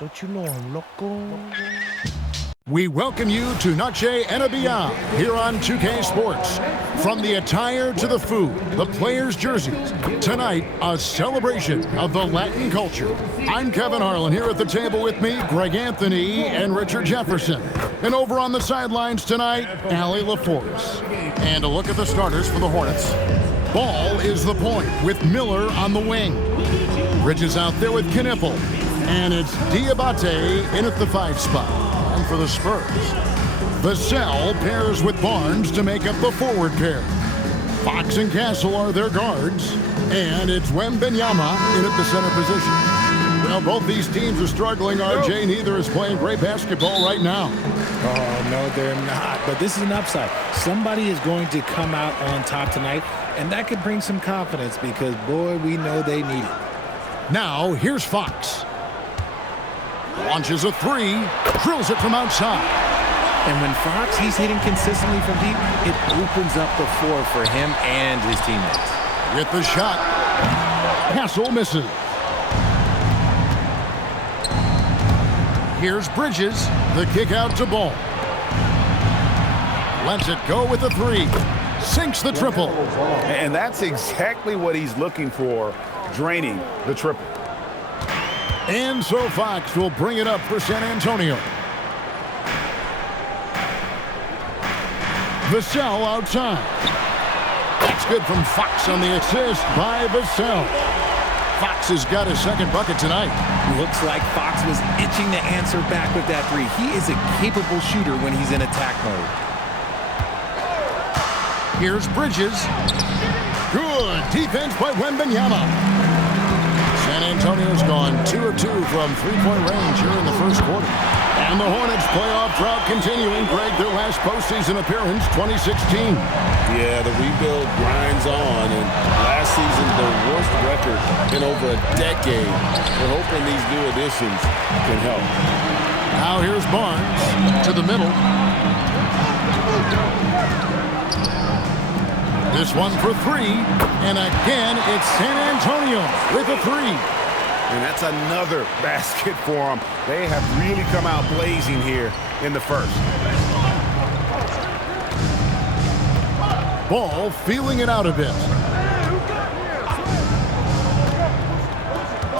Don't you know I'm loco? We welcome you to Noche and Beyond here on 2K Sports. From the attire to the food, the players' jerseys, tonight a celebration of the Latin culture. I'm Kevin Harlan, here at the table with me, Greg Anthony and Richard Jefferson. And over on the sidelines tonight, Allie LaForce. And a look at the starters for the Hornets. Ball is the point with Miller on the wing. Bridges out there with Knipple. And it's Diabate in at the 5 spot. And for the Spurs, Vassell pairs with Barnes to make up the forward pair. Fox and Castle are their guards. And it's Wembenyama in at the center position. Well, both these teams are struggling, RJ. Neither is playing great basketball right now. Oh, no, they're not. But this is an upside. Somebody is going to come out on top tonight, and that could bring some confidence because, boy, we know they need it. Now, here's Fox. Launches a 3, drills it from outside. And when Fox, he's hitting consistently from deep, it opens up the floor for him and his teammates. With the shot, Castle misses. Here's Bridges, the kick out to Ball. Lets it go with the 3. Sinks the triple. And that's exactly what he's looking for, draining the triple. And so Fox will bring it up for San Antonio. Vassell outside. That's good from Fox on the assist by Vassell. Fox has got his second bucket tonight. Looks like Fox was itching to answer back with that 3. He is a capable shooter when he's in attack mode. Here's Bridges. Good defense by Wembenyama. San Antonio's gone 2 of 2 from three-point range here in the first quarter. And the Hornets playoff drought continuing. Greg, their last postseason appearance, 2016. Yeah, the rebuild grinds on, and last season, the worst record in over a decade. We're hoping these new additions can help. Now here's Barnes to the middle. This one for 3, and again, it's San Antonio with a 3. And that's another basket for them. They have really come out blazing here in the first. Ball feeling it out a bit.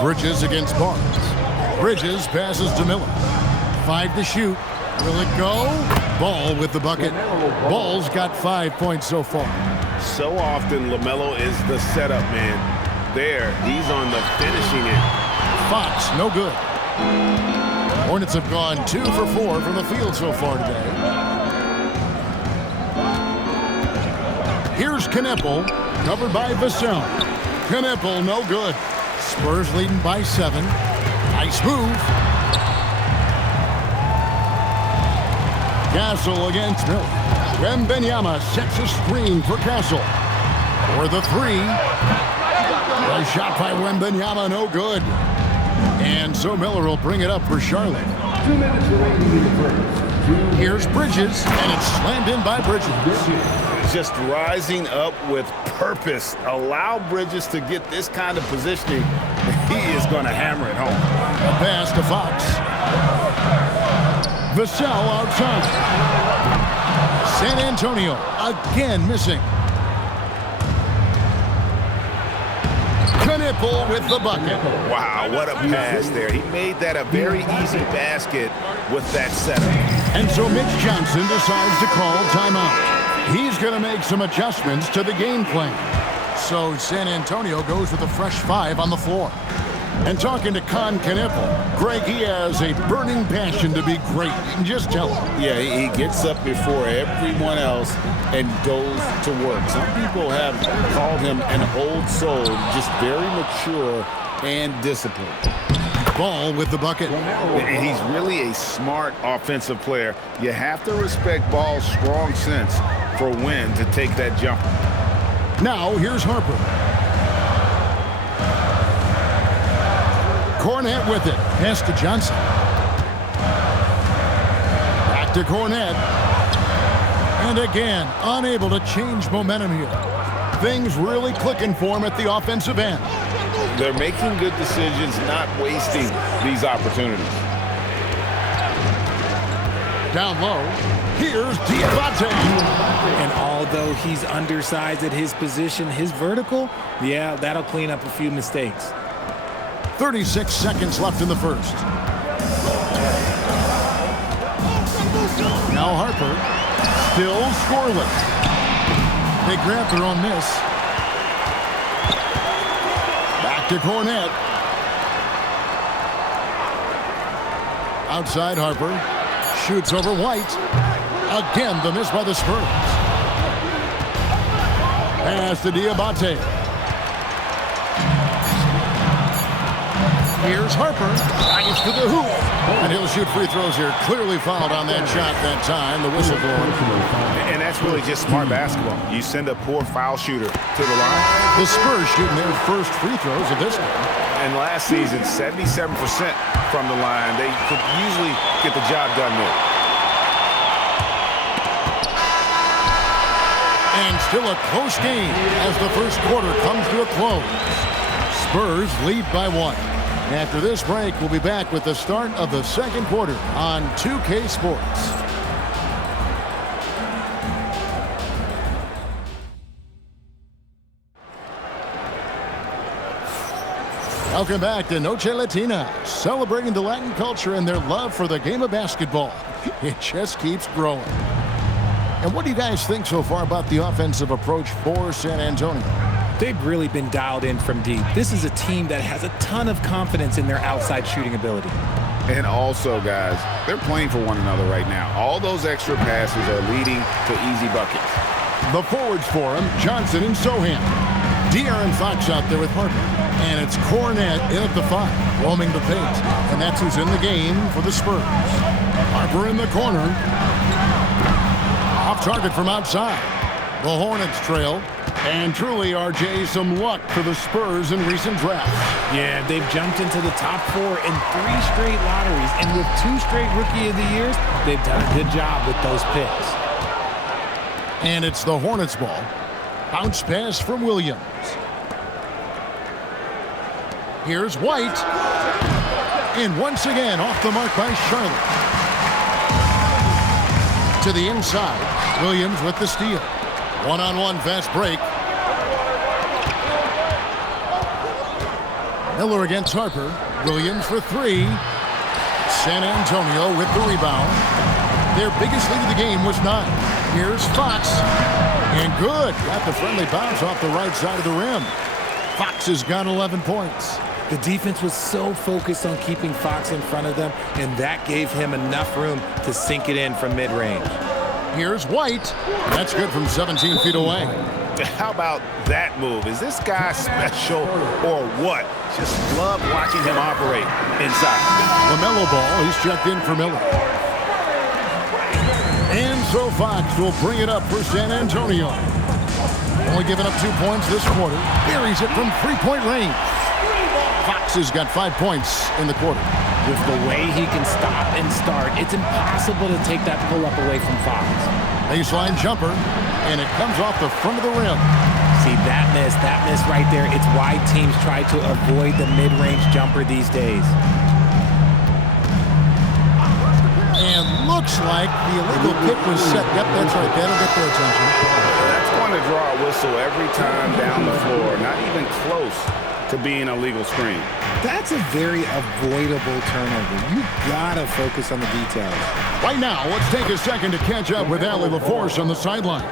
Bridges against Barnes. Bridges passes to Miller. 5 to shoot. Will it go? Ball with the bucket. Ball's got 5 points so far. So often, LaMelo is the setup man. There, he's on the finishing end. Fox, no good. Hornets have gone 2 for 4 from the field so far today. Here's Knipple, covered by Vassell. Knipple, no good. Spurs leading by 7. Nice move. Castle against Miller. Wembenyama sets a screen for Castle. For the 3. A shot by Wembenyama, no good. And so Miller will bring it up for Charlotte. 2 minutes remaining in the first. Here's Bridges, and it's slammed in by Bridges. Just rising up with purpose. Allow Bridges to get this kind of positioning. He is going to hammer it home. A pass to Fox. Vassell outside. San Antonio again missing. Knipple with the bucket. Wow, what a pass there. He made that a very easy basket with that setup. And so Mitch Johnson decides to call timeout. He's going to make some adjustments to the game plan. So San Antonio goes with a fresh 5 on the floor. And talking to Knipple, Greg, he has a burning passion to be great. You can just tell him. Yeah, he gets up before everyone else and goes to work. Some people have called him an old soul, just very mature and disciplined. Ball with the bucket. And he's really a smart offensive player. You have to respect Ball's strong sense for when to take that jump. Now here's Harper. Cornette with it. Pass to Johnson. Back to Cornette. And again, unable to change momentum here. Things really clicking for him at the offensive end. They're making good decisions, not wasting these opportunities. Down low, here's Diabate. And although he's undersized at his position, his vertical, yeah, that'll clean up a few mistakes. 36 seconds left in the first. Now Harper, still scoreless. They grab their own miss. Back to Cornette. Outside Harper. Shoots over White. Again, the miss by the Spurs. Pass to Diabate. Here's Harper. Drives to the hoop. And he'll shoot free throws here. Clearly fouled on that shot that time. The whistle blowing. And that's really just smart basketball. You send a poor foul shooter to the line. The Spurs shooting their first free throws of this game. And last season, 77% from the line. They could usually get the job done there. And still a close game as the first quarter comes to a close. Spurs lead by 1. After this break, we'll be back with the start of the second quarter on 2K Sports. Welcome back to Noche Latina, celebrating the Latin culture and their love for the game of basketball. It just keeps growing. And what do you guys think so far about the offensive approach for San Antonio? They've really been dialed in from deep. This is a team that has a ton of confidence in their outside shooting ability. And also, guys, they're playing for one another right now. All those extra passes are leading to easy buckets. The forwards for him, Johnson and Sohan. De'Aaron Fox out there with Harper. And it's Cornette in at the 5, roaming the paint. And that's who's in the game for the Spurs. Harper in the corner. Off target from outside. The Hornets trail. And truly, RJ, some luck for the Spurs in recent drafts. Yeah, they've jumped into the top 4 in 3 straight lotteries. And with 2 straight Rookie of the Years, they've done a good job with those picks. And it's the Hornets ball. Bounce pass from Williams. Here's White. And once again, off the mark by Charlotte. To the inside. Williams with the steal. One-on-one fast break. Miller against Harper. Williams for 3. San Antonio with the rebound. Their biggest lead of the game was 9. Here's Fox. And good. Got the friendly bounce off the right side of the rim. Fox has got 11 points. The defense was so focused on keeping Fox in front of them, and that gave him enough room to sink it in from mid-range. Here's White. That's good from 17 feet away. How about that move? Is this guy special or what? Just love watching him operate inside. LaMelo Ball, he's checked in for Miller. And so Fox will bring it up for San Antonio. Only giving up 2 points this quarter. Buries it from 3-point range. Fox has got 5 points in the quarter. With the way he can stop and start, it's impossible to take that pull-up away from Fox. Baseline jumper, and it comes off the front of the rim. See, that miss right there, it's why teams try to avoid the mid-range jumper these days. And looks like the illegal kick was set. Yep, that's right. That'll get their attention. That's going to draw a whistle every time down the floor. Not even close to being a legal screen. That's a very avoidable turnover. You gotta focus on the details. Right now, let's take a second to catch up with Allie LaForce on the sidelines.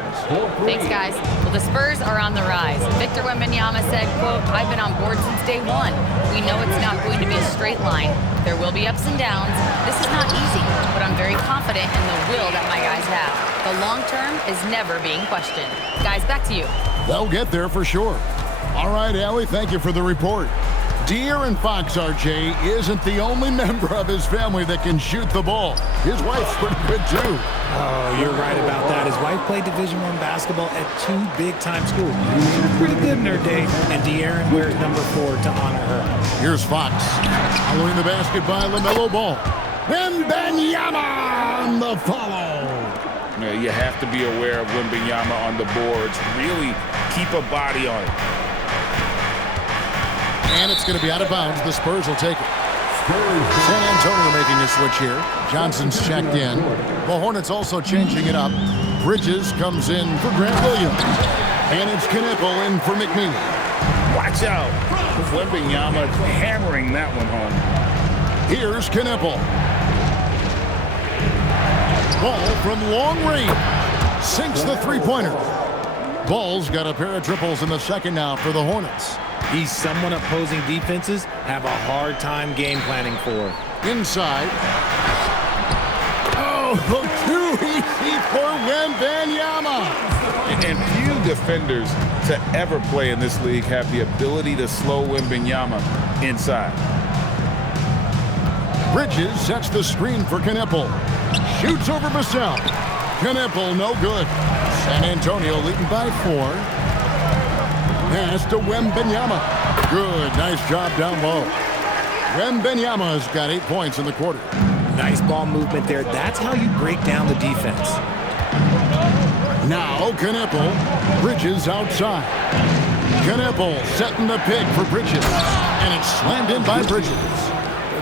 Thanks, guys. Well, the Spurs are on the rise. Victor Wembanyama said, quote, "I've been on board since day one. We know it's not going to be a straight line. There will be ups and downs. This is not easy, but I'm very confident in the will that my guys have. The long term is never being questioned." Guys, back to you. They'll get there for sure. All right, Allie, thank you for the report. De'Aaron Fox, RJ, isn't the only member of his family that can shoot the ball. His wife's pretty good, too. Oh, you're right about that. His wife played Division I basketball at 2 big-time schools. She was pretty good in her day, and De'Aaron wears number 4 to honor her. Here's Fox. Following the basket by LaMelo Ball. Wembanyama on the follow. You know, you have to be aware of Wembanyama on the boards. Really keep a body on it. And it's going to be out of bounds. The Spurs will take it. San Antonio making a switch here. Johnson's checked in. The Hornets also changing it up. Bridges comes in for Grant Williams. And it's Knipple in for McNeely. Watch out. Wembanyama hammering that one home. Here's Knipple. Ball from long range. Sinks the three-pointer. Ball's got a pair of triples in the second now for the Hornets. He's someone opposing defenses have a hard time game planning for. Inside. Oh, too easy for Wembanyama. And few defenders to ever play in this league have the ability to slow Wembanyama inside. Bridges sets the screen for Knipple. Shoots over Vassell. Knipple, no good. San Antonio leading by 4. Pass to Wembanyama. Good, nice job down low. Wembanyama's got 8 points in the quarter. Nice ball movement there. That's how you break down the defense. Now Knipple. Bridges outside. Knipple setting the pick for Bridges. And it's slammed in by Bridges.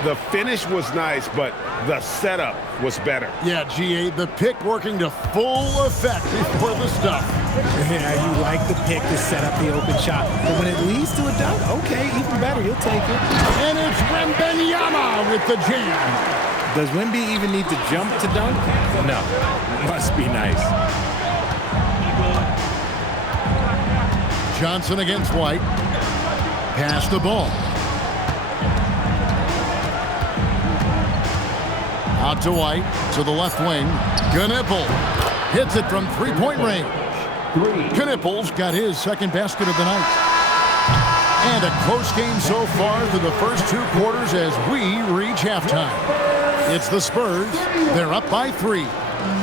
The finish was nice, but the setup was better. Yeah, GA, the pick working to full effect before the stuff. Yeah, you like the pick to set up the open shot. But when it leads to a dunk, okay, even better, you'll take it. And it's Wembanyama with the jam. Does Wemby even need to jump to dunk? No. Must be nice. Johnson against White. Pass the ball. Out to White, to the left wing. Knipple hits it from three-point range. Knipple's got his second basket of the night. And a close game so far through the first 2 quarters as we reach halftime. It's the Spurs. They're up by 3.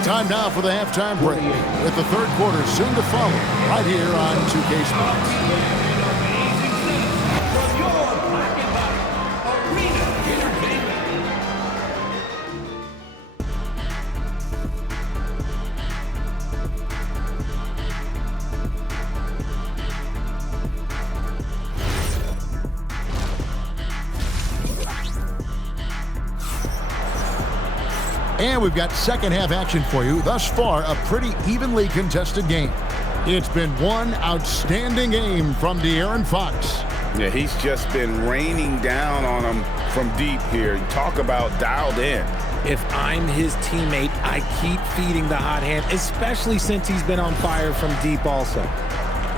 Time now for the halftime break, with the third quarter soon to follow right here on 2K Sports. And we've got second half action for you. Thus far, a pretty evenly contested game. It's been one outstanding game from De'Aaron Fox. Yeah, he's just been raining down on him from deep here. Talk about dialed in. If I'm his teammate, I keep feeding the hot hand, especially since he's been on fire from deep also.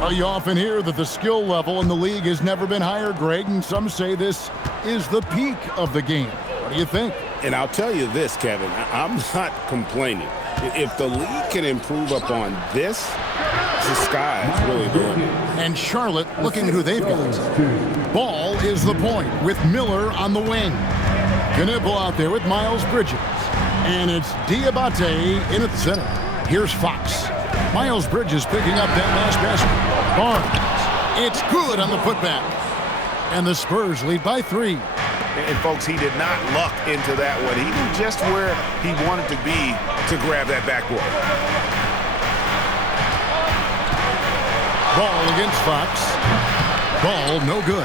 Well, you often hear that the skill level in the league has never been higher, Greg, and some say this is the peak of the game. What do you think? And I'll tell you this, Kevin, I'm not complaining. If the league can improve upon this, the sky is really the limit. And Charlotte looking at who they've got. Ball is the point with Miller on the wing. Knipple out there with Miles Bridges. And it's Diabate in at the center. Here's Fox. Miles Bridges picking up that last basket. Barnes. It's good on the putback. And the Spurs lead by 3. And folks, he did not luck into that one. He knew just where he wanted to be to grab that backboard. Ball against Fox. Ball no good.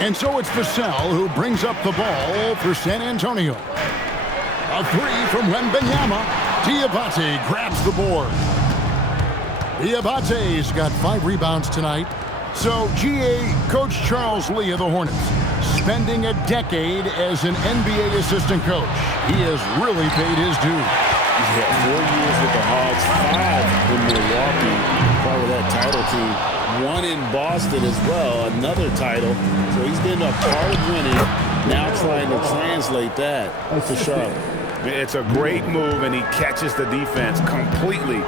And so it's Vassell who brings up the ball for San Antonio. A 3 from Wembanyama. Diabate grabs the board. Diabate's got 5 rebounds tonight. So, GA, Coach Charles Lee of the Hornets, spending a decade as an NBA assistant coach. He has really paid his due. Yeah, 4 years with the Hogs, 5 in Milwaukee, part of that title team. 1 in Boston as well, another title. So he's been a part of winning, now trying to translate that to Charlotte. It's a great move, and he catches the defense completely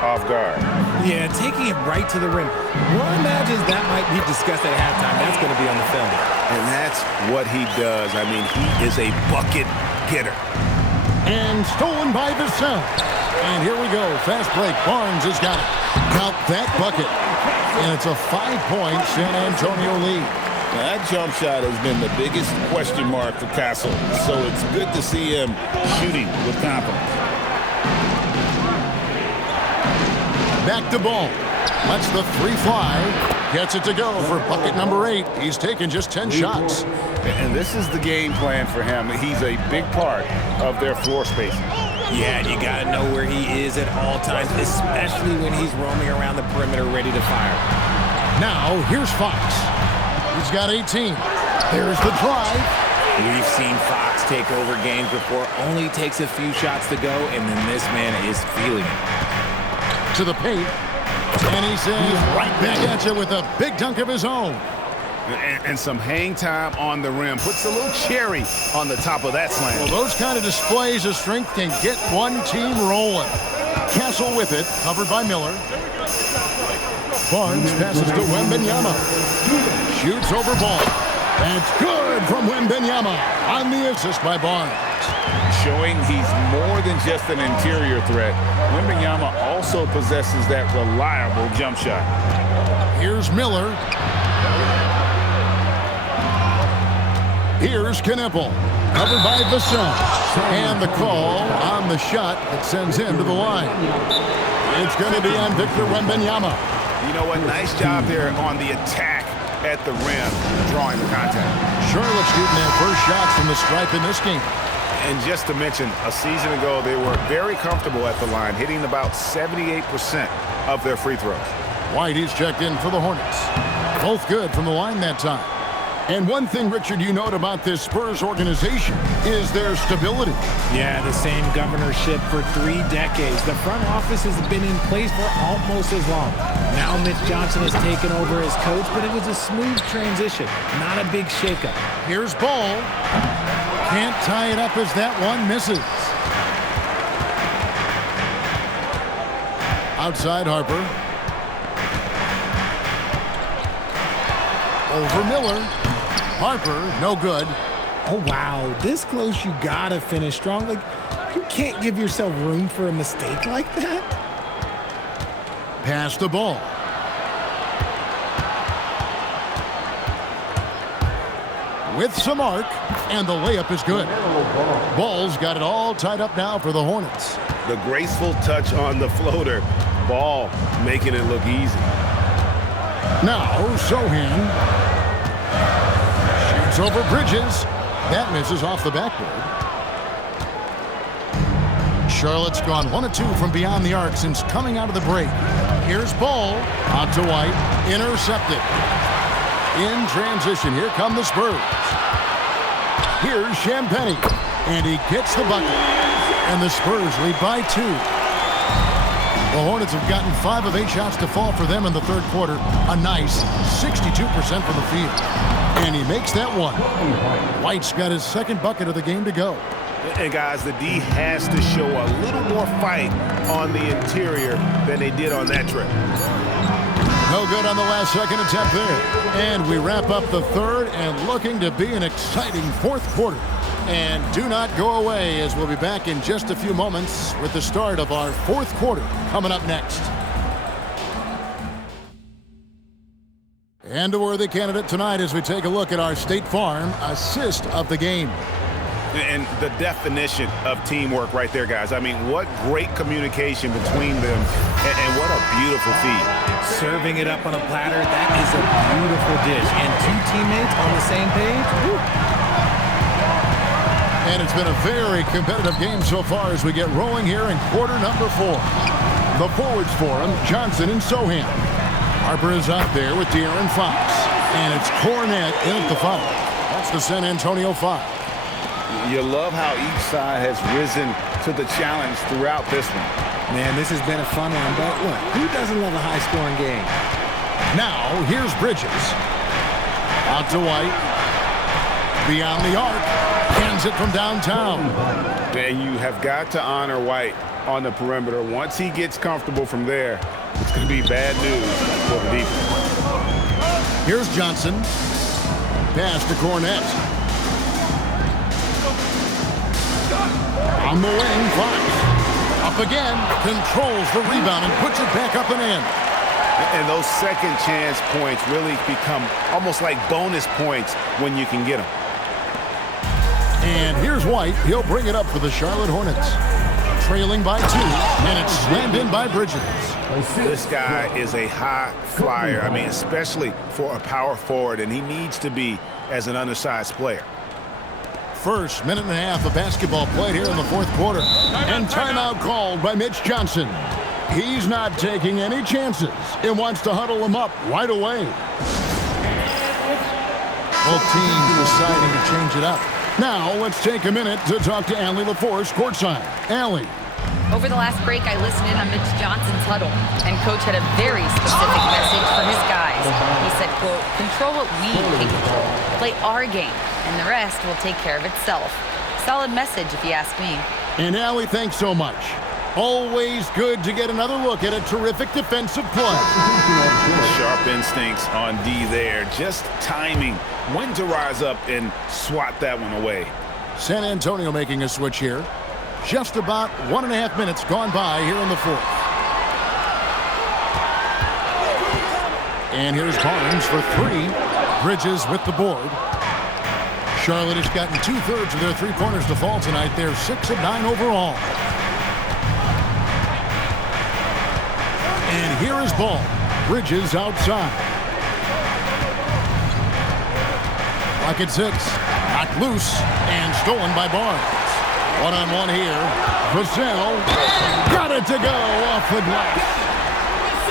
off guard. Yeah, taking it right to the rim. One imagines that might be discussed at halftime. That's going to be on the film. And that's what he does. I mean, he is a bucket getter. And stolen by Vassell. And here we go. Fast break. Barnes has got it. Count that bucket. And it's a 5-point San Antonio lead. Now, that jump shot has been the biggest question mark for Castle. So it's good to see him shooting with confidence. Back to Ball. Lets the three fly. Gets it to go for bucket number 8. He's taken just 10 shots. And this is the game plan for him. He's a big part of their floor spacing. Yeah, and you got to know where he is at all times, especially when he's roaming around the perimeter ready to fire. Now, here's Fox. He's got 18. There's the drive. We've seen Fox take over games before. Only takes a few shots to go, and then this man is feeling it. To the paint. And he says right back at you with a big dunk of his own. And some hang time on the rim. Puts a little cherry on the top of that slam. Well, those kind of displays of strength can get one team rolling. Castle with it, covered by Miller. Barnes passes to Wembanyama. Shoots over ball. That's good from Wembanyama on the assist by Barnes. Showing he's more than just an interior threat. Wembanyama also possesses that reliable jump shot. Here's Miller. Here's Knipple, covered by Vasson. And the call on the shot that sends him to the line. It's going to be on Victor Wembanyama. You know what? Nice job there on the attack at the rim, drawing the contact. Charlotte shooting their first shots from the stripe in this game. And just to mention, a season ago, they were very comfortable at the line, hitting about 78% of their free throws. White, he's checked in for the Hornets. Both good from the line that time. And one thing, Richard, you note about this Spurs organization is their stability. Yeah, the same governorship for 3 decades. The front office has been in place for almost as long. Now Mitch Johnson has taken over as coach, but it was a smooth transition, not a big shakeup. Here's Ball. Can't tie it up as that one misses. Outside Harper. Over Miller. Harper, no good. Oh, wow. This close, you got to finish strong. Like, you can't give yourself room for a mistake like that. Pass the ball. With some arc, and the layup is good. Ball's got it all tied up now for the Hornets. The graceful touch on the floater. Ball making it look easy. Now, Sohan shoots over Bridges. That misses off the backboard. Charlotte's gone 1 of 2 from beyond the arc since coming out of the break. Here's Ball. Out to White. Intercepted. In transition, here come the Spurs. Here's Champagnie. And he gets the bucket. And the Spurs lead by 2. The Hornets have gotten 5 of 8 shots to fall for them in the third quarter. A nice 62% from the field. And he makes that one. White's got his second bucket of the game to go. And guys, the D has to show a little more fight on the interior than they did on that trip. No good on the last second attempt there. And we wrap up the third and looking to be an exciting fourth quarter. And do not go away, as we'll be back in just a few moments with the start of our fourth quarter coming up next. And a worthy candidate tonight as we take a look at our State Farm assist of the game. And the definition of teamwork right there, guys. I mean, what great communication between them, and what a beautiful feed. Serving it up on a platter, that is a beautiful dish. And 2 teammates on the same page. Woo. And it's been a very competitive game so far as we get rolling here in quarter number 4. The forwards for him, Johnson and Sohan. Harper is out there with De'Aaron Fox. And it's Cornette in at the foul. That's the San Antonio foul. You love how each side has risen to the challenge throughout this one. Man, this has been a fun one, but look, who doesn't love a high-scoring game? Now, here's Bridges. Out to White. Beyond the arc. Hands it from downtown. And you have got to honor White on the perimeter. Once he gets comfortable from there, it's going to be bad news for the defense. Here's Johnson. Pass to Cornette. On the wing, Fox. Up again, controls the rebound and puts it back up and in. And those second chance points really become almost like bonus points when you can get them. And here's White. He'll bring it up for the Charlotte Hornets. Trailing by 2, and it's slammed in by Bridges. This guy is a high flyer. I mean, especially for a power forward, and he needs to be as an undersized player. First minute and a half of basketball played here in the fourth quarter. And timeout called by Mitch Johnson. He's not taking any chances and wants to huddle him up right away. Both teams deciding to change it up. Now let's take a minute to talk to Allie LaForce courtside. Allie. Over the last break, I listened in on Mitch Johnson's huddle, and Coach had a very specific message for his guys. He said, quote, control what we can control. Play our game, and the rest will take care of itself. Solid message, if you ask me. And Allie, thanks so much. Always good to get another look at a terrific defensive play. Sharp instincts on D there. Just timing when to rise up and swat that one away. San Antonio making a switch here. Just about 1.5 minutes gone by here in the fourth. And here's Barnes for three. Bridges with the board. Charlotte has gotten 2/3 of their three-pointers to fall tonight. They're 6 of 9 overall. And here is ball. Bridges outside. Lock at 6. Knocked loose and stolen by Barnes. One-on-one here. Vassell got it to go off the glass.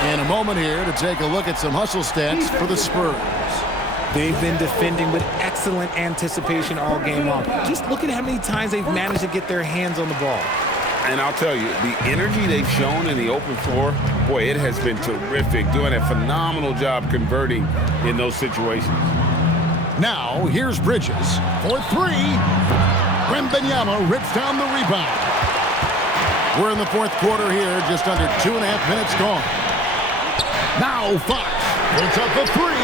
And a moment here to take a look at some hustle stats for the Spurs. They've been defending with excellent anticipation all game long. Just look at how many times they've managed to get their hands on the ball. And I'll tell you, the energy they've shown in the open floor, boy, it has been terrific. Doing a phenomenal job converting in those situations. Now, here's Bridges for three. Wembanyama rips down the rebound. We're in the fourth quarter here, just under 2.5 minutes gone. Now Fox puts up a three.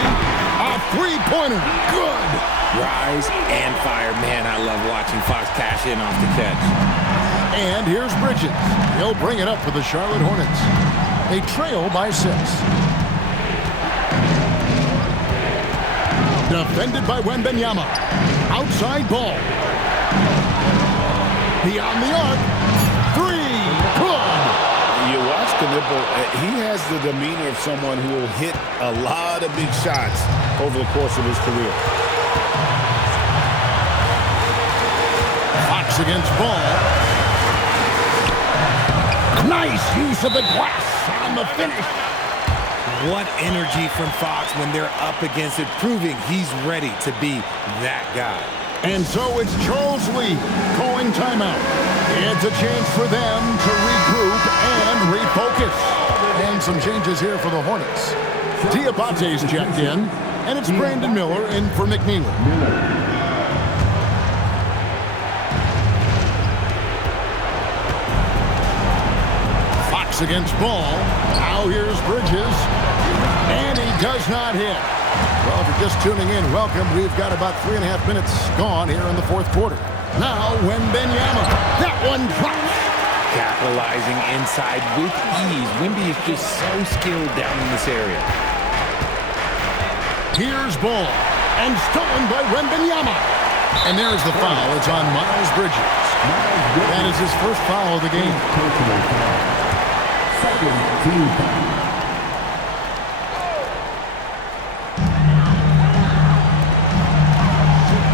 A three-pointer. Good. Rise and fire. Man, I love watching Fox cash in off the catch. And here's Bridges. He'll bring it up for the Charlotte Hornets. They trail by 6. Defended by Wembanyama. Outside ball. Beyond the arc. Three. Good. You watch Knipple, he has the demeanor of someone who will hit a lot of big shots over the course of his career. Fox against ball. Nice use of the glass on the finish. What energy from Fox when they're up against it, proving he's ready to be that guy. And so it's Charles Lee calling timeout. It's a chance for them to regroup and refocus. And some changes here for the Hornets. Diabate's checked in, and it's Brandon Miller in for McNeely. Fox against ball. Now here's Bridges. And he does not hit. Well, if you're just tuning in, welcome. We've got about 3.5 minutes gone here in the fourth quarter. Now, Wembanyama. That one drops. Capitalizing inside with ease. Wemby is just so skilled down in this area. Here's ball. And stolen by Wembanyama. And there's the foul. It's on Miles Bridges. That is his first foul of the game. Second team foul.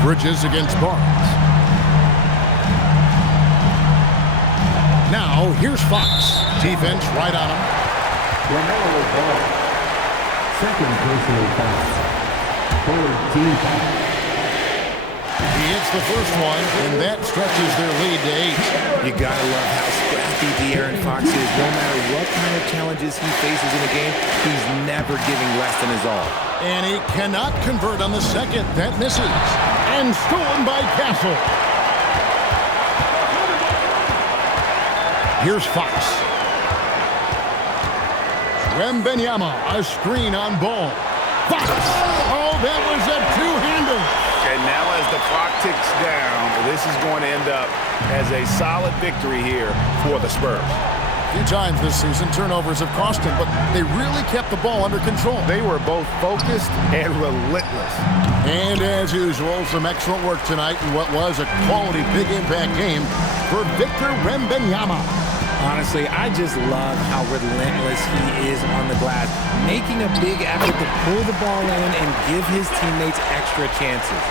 Bridges against Barnes. Now, here's Fox. Defense right on him. Second personal foul. Third team foul. He hits the first one, and that stretches their lead to 8. You gotta love how scrappy De'Aaron Fox is. No matter what kind of challenges he faces in a game, he's never giving less than his all. And he cannot convert on the second. That misses. And stolen by Castle. Here's Fox. Wembanyama, a screen on ball. Fox! Oh, that was a two-hander. And now as the clock ticks down, this is going to end up as a solid victory here for the Spurs. A few times this season, turnovers have cost him, but they really kept the ball under control. They were both focused and relentless. And as usual, some excellent work tonight in what was a quality big impact game for Victor Wembanyama. Honestly, I just love how relentless he is on the glass, making a big effort to pull the ball in and give his teammates extra chances.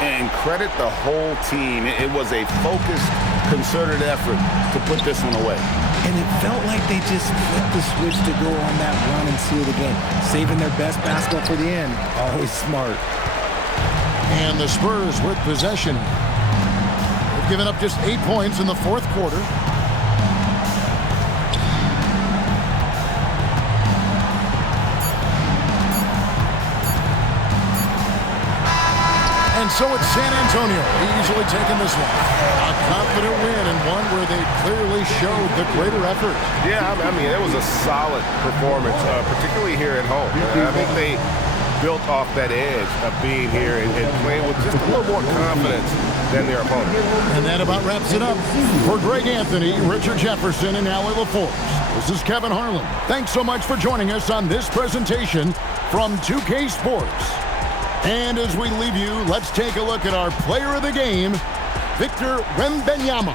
And credit the whole team. It was a focused, concerted effort to put this one away. And it felt like they just flipped the switch to go on that run and seal the game. Saving their best basketball for the end. Always smart. And the Spurs with possession. They've given up just 8 points in the fourth quarter. And so it's San Antonio easily taking this one. A confident win and one where they clearly showed the greater effort. Yeah, I mean, it was a solid performance, particularly here at home. I think they built off that edge of being here and playing with just a little more confidence than their opponent. And that about wraps it up. For Greg Anthony, Richard Jefferson, and Allie LaForce, this is Kevin Harlan. Thanks so much for joining us on this presentation from 2K Sports. And as we leave you, let's take a look at our player of the game, Victor Wembanyama.